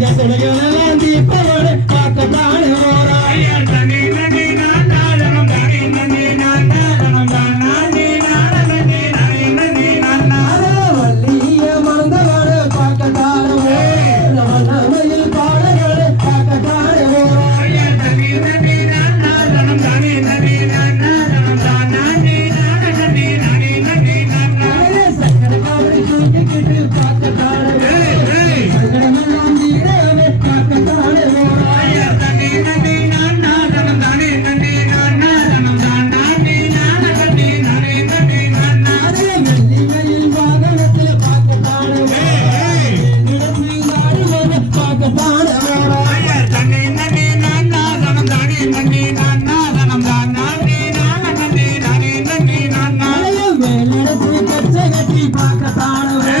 ya se me Jagathy பார்க்கத்தானவே